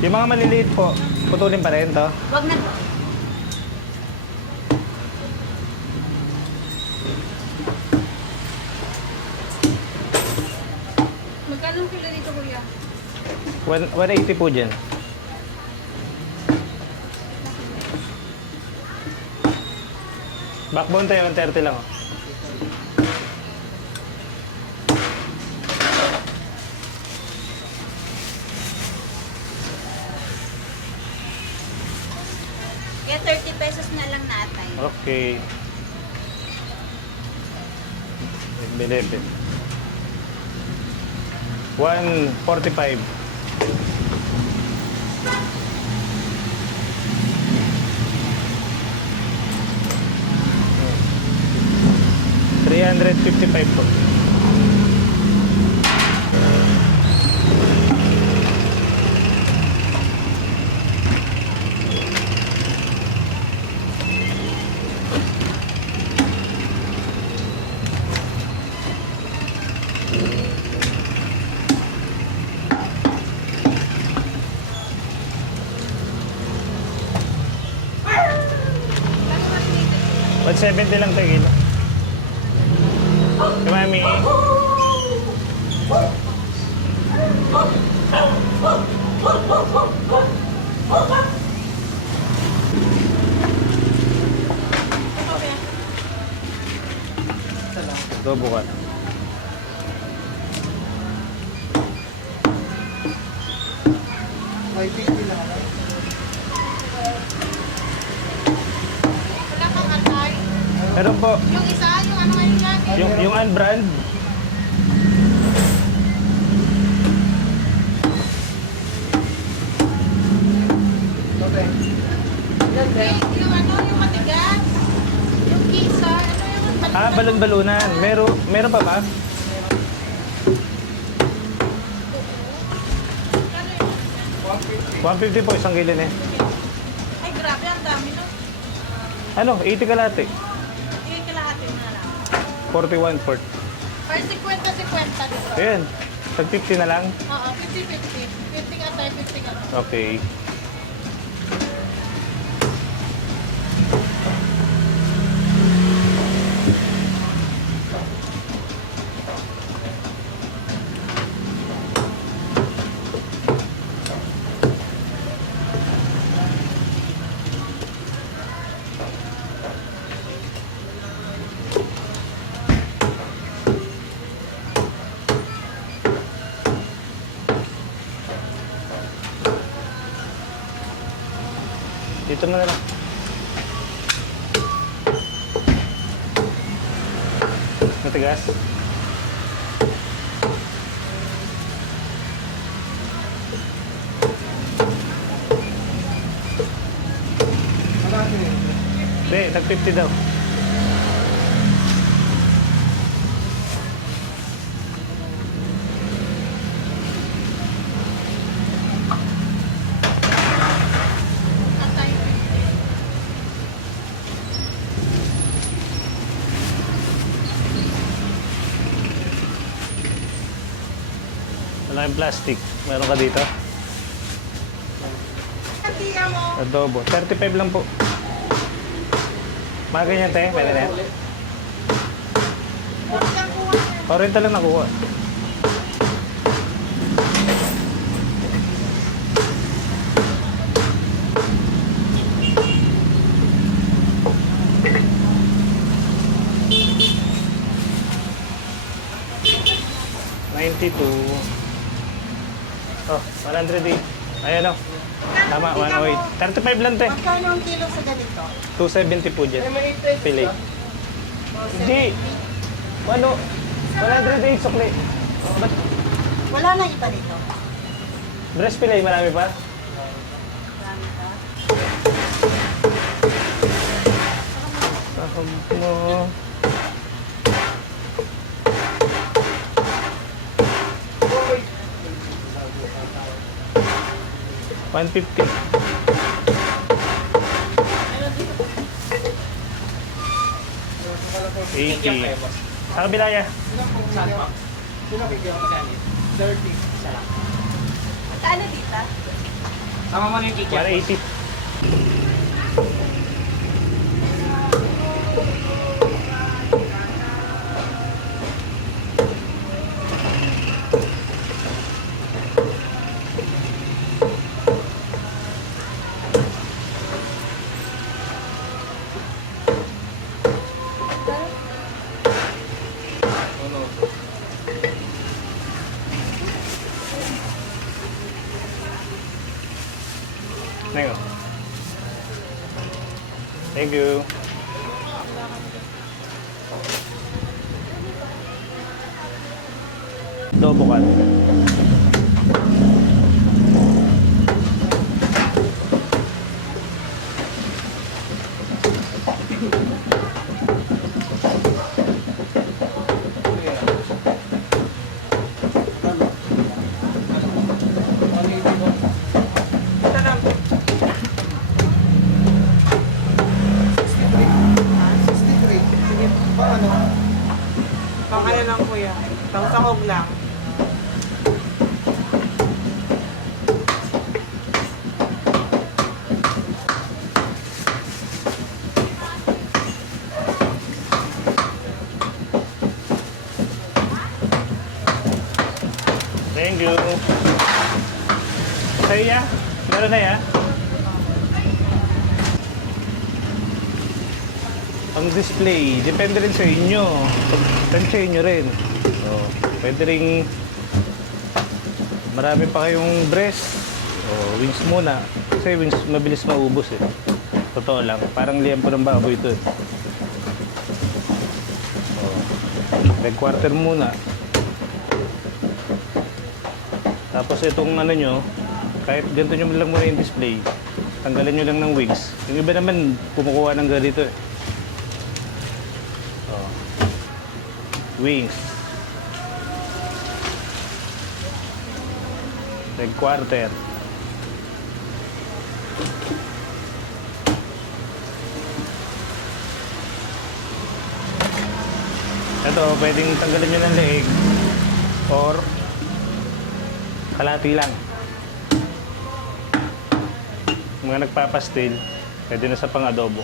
Yung mga maliliit po, putulin pa rin to. Wag na po. Magkano kilo dito, kuya? 180 po dyan. Backbone tayo, 130 lang. Oh. Kaya 30 pesos na lang natay. Okay. Bilibid. 145. $355 po. $170 lang tayo kilo. Si Mami. Ito bukat. Wala kang atay. Meron po. Yung isa, yung ano ngayon yan? Yung unbrand. Yung ano, yung matigas. Yung kisa, ano yung matigas? Ah, balon-balunan. Meron pa ba? Kano yun? 150 po isang kilo na eh. Ay, grabe, ang dami no. Ano? 80 kalate. Tingin kalahati na lang. 41 port. Or 50-50 dito. Ayan. Tag 50 na lang. Oo, 50-50. 50 atay, 50 ka. Okay. Dito mo na lang. Matigas. Hindi, tag 50 daw. Atay, 50. Wala yung plastic. Meron ka dito? Katiya mo. Adobo. 35 lang po. Mga ganyan tayo. Pwede na yan. Huwag kang kuha. Oriental lang nakuha. $92. Oh, 108. Ayan o. Tama, 108. 35 lang te. Magkano ang kilo sa ganito? 270 po dyan. Pili. Hindi. Ano? 108 sukli. Ba't? Wala na iba dito. Breast pilay, marami pa? Marami ka. Sahog mo. $150. 80. Sa kabila ya. Saan po? Sino bigyan ko magkano? 30. Isa lang. Magkano dito? Tama mo na yung kikiap. 180. Nego. Thank you. Adobo ka. Ito lang. 63. Paano? Pang ano lang kuya. Pang sahog lang. Thank you. Sa'yo ya? Meron na ya? Ang display, depende rin sa inyo. Tansyahin nyo rin. So, pwede rin marami pa kayong breast. O, wings muna. Kasi wings mabilis maubos eh. Totoo lang. Parang liempo ng baboy ito eh. O, leg quarter muna. Tapos itong ano nyo, kahit ganito nyo lang muna yung display, tanggalin nyo lang ng wings. Yung iba naman, kumukuha ng ganito eh. Oh. Wings. Leg quarter. Ito, pwedeng tanggalin nyo ng leeg or kalahati lang. Mga nagpapastil, pwede na sa pang-adobo.